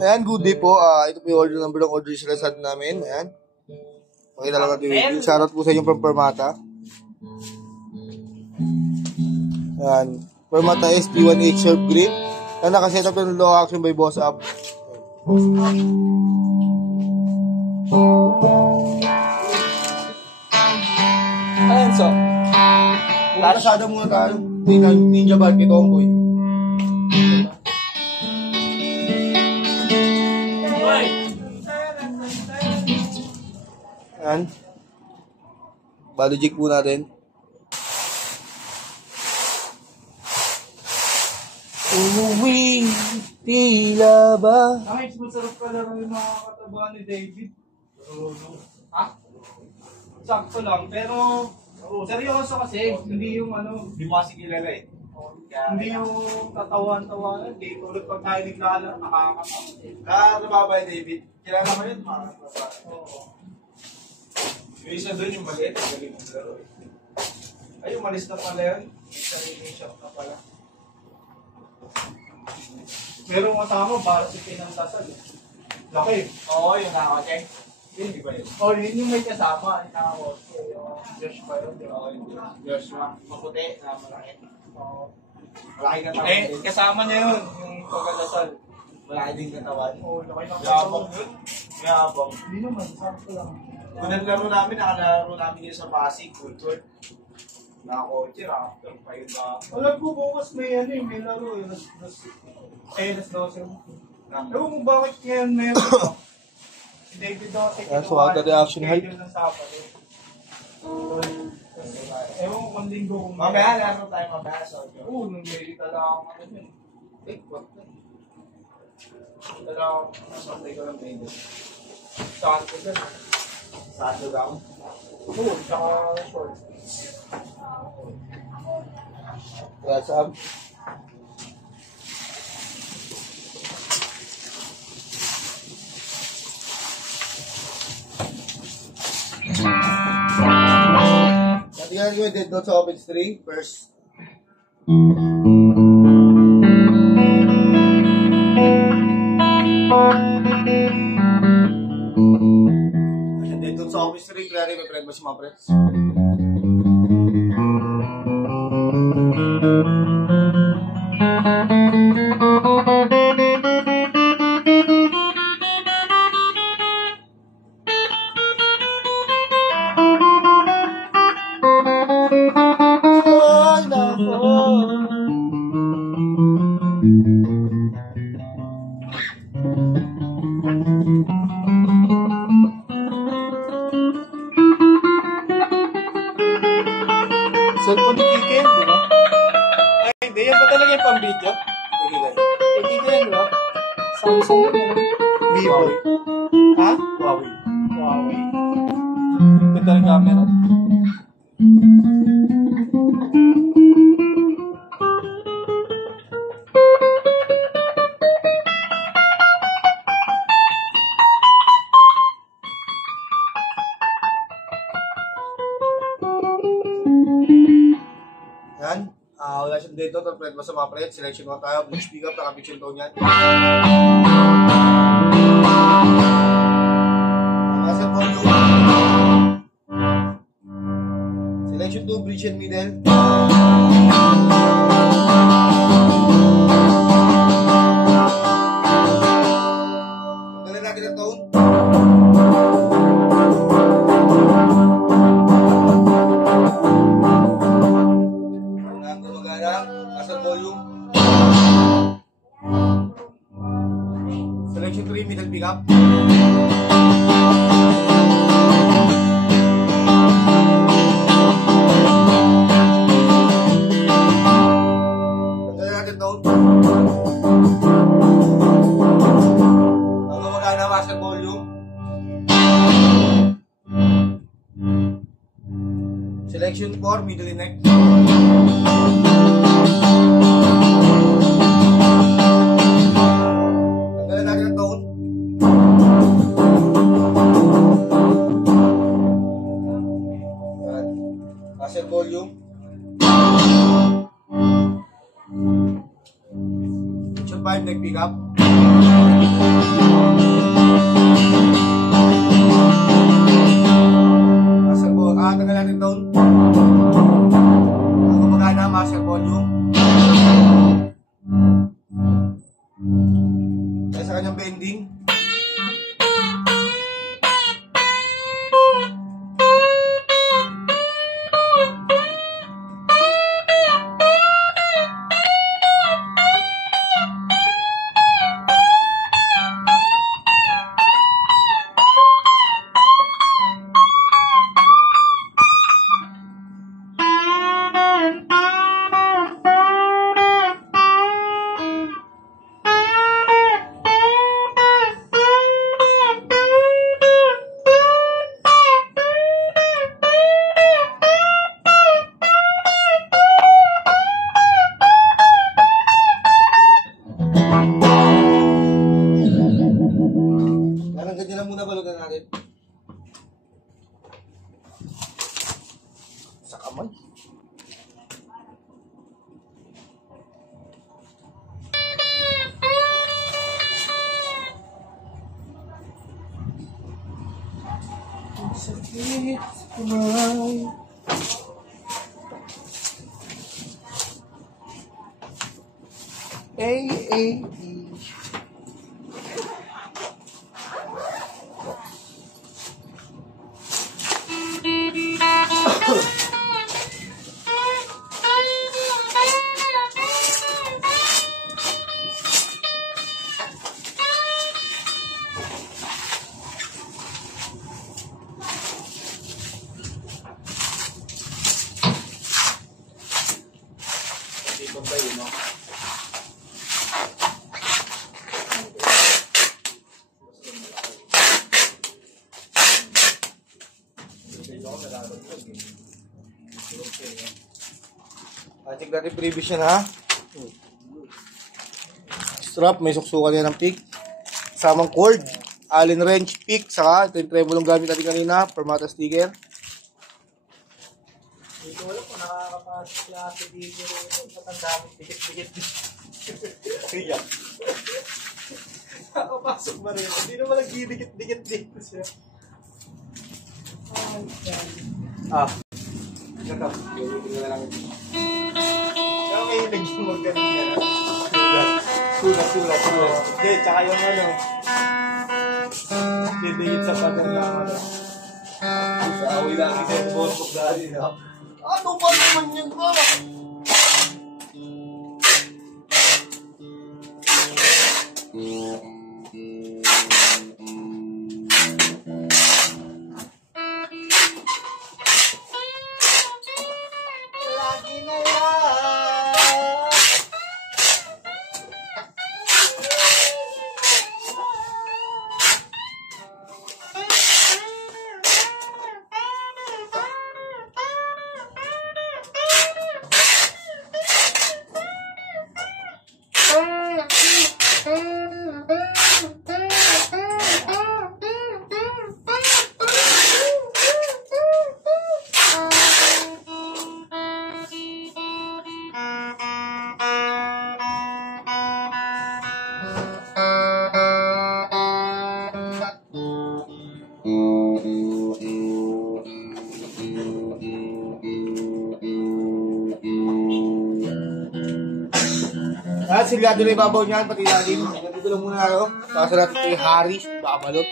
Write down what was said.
Ayan, good day po. Ito po yung order number ng order sa Lazad namin. Ayan. Pakita lang natin yung shoutout po sa inyo from Permata. Ayan. Permata SP1H Surf Grip. Na nakaset up ng low action by Boss Up. Ayan, so. Kasada muna tayo. Ninja Ball kay Tomboy. Ayan. Body jig po natin. Umuwi, tila ba? Ay, masarap ka lang yung mga kataba ni David. Ha? Sakto lang, pero seryoso kasi, hindi yung ano, Hindi mo kasi kilala eh. hindi yung katawan-tawanan, hindi tulad pag tayo naglalaro, nakakatawa. Nakakababa David. Kilala mo yun, mga kataba. Oo. Yung isa doon yung maliit, ang galing ng laro eh. Ay, umalis na pala yun. Sarili shop na pala. Pero kasama, para si Pinangdasal. Laki. Oo, yung nakakoteng. Hindi ba yun? Oh, yun yung may kasama, yung nakakotse. Josh pa yun. Oo, yung Joshua. Maputi na malaki. Oo. Malaki na tawag. Eh, kasama niya yun, yung pagkadasal. Malaki din katawan. Oo, laki ng Yabang yun. Yabang. Hindi naman, sakto lang. Unang laro namin, nakalaro namin yun sa Pasig, Culture. Nakakotse, raptor, pa yun na. Alam ko bukas may ano may laro eh. Alas 12. Ewan mo bakit ngayon meron ito? Si David Dote. So, agad reaction height. Ewan ko kung linggo kung Mamaya, laro tayo mamaya sa audio. Oo, nung may talagang ano yun. What? Talagang nasantay ko ng David. Saan ko dyan? Sa audio down. Oo, tsaka short. What's up? Natingnan ko yung Dead Note sa Opex 3, first. Dead Note sa Opex 3, klari may friend ba si mga friends? Ay, nako. Cellphone ni Kike, di ba? Ay, hindi. Yan ba talaga yung pang-video? Hindi ko yan, di ba? Samsung yun. Vivo. Ha? Huawei. Huawei. Ganda ng camera. Yan. Wala siyang dito. Friend mo sa mga friends. Selection mo tayo. Blue speak up. Naka-picture tone yan. Nasa volume. Selection 2. Bridge and middle. Tanggalin natin ang tone. Selection 3, middle pick up. Tanggalin natin tone. Ang gumagana master volume. Selection 4, middle and neck. Tanggalin natin ang tone. Master volume. Section 5, neck pick up. sa kanyang bending. Parang ganyan lang muna balutan natin. Sa kamay. Ang sakit sa kamay. Ay. Ikot tayo, no? Check natin previous yan ha. Strap, may suksukan yan ng pick. Samang cord, Allen wrench, pick, saka ito yung tremolong gamit natin kanina, permata sticker. Hindi ko alam kung nakakapasok si ate dito. Ba't ang daming dikit-dikit? Ayan. Nakakapasok ba rin? Hindi naman nagdidikit-dikit dito siya. Ito, gawin na lang. Kaya may naging magkaroon niya. Sulat. Hindi, tsaka yung ano. Didikit sa paganda. Sa away lang kita yung bosok dahil ha. Ano ba naman yan ba? Lagi na yan! At sigurado na ibabaw niyan, pati lalim. Dito lang muna ako. Tapos natin ito yung Harris, babalot.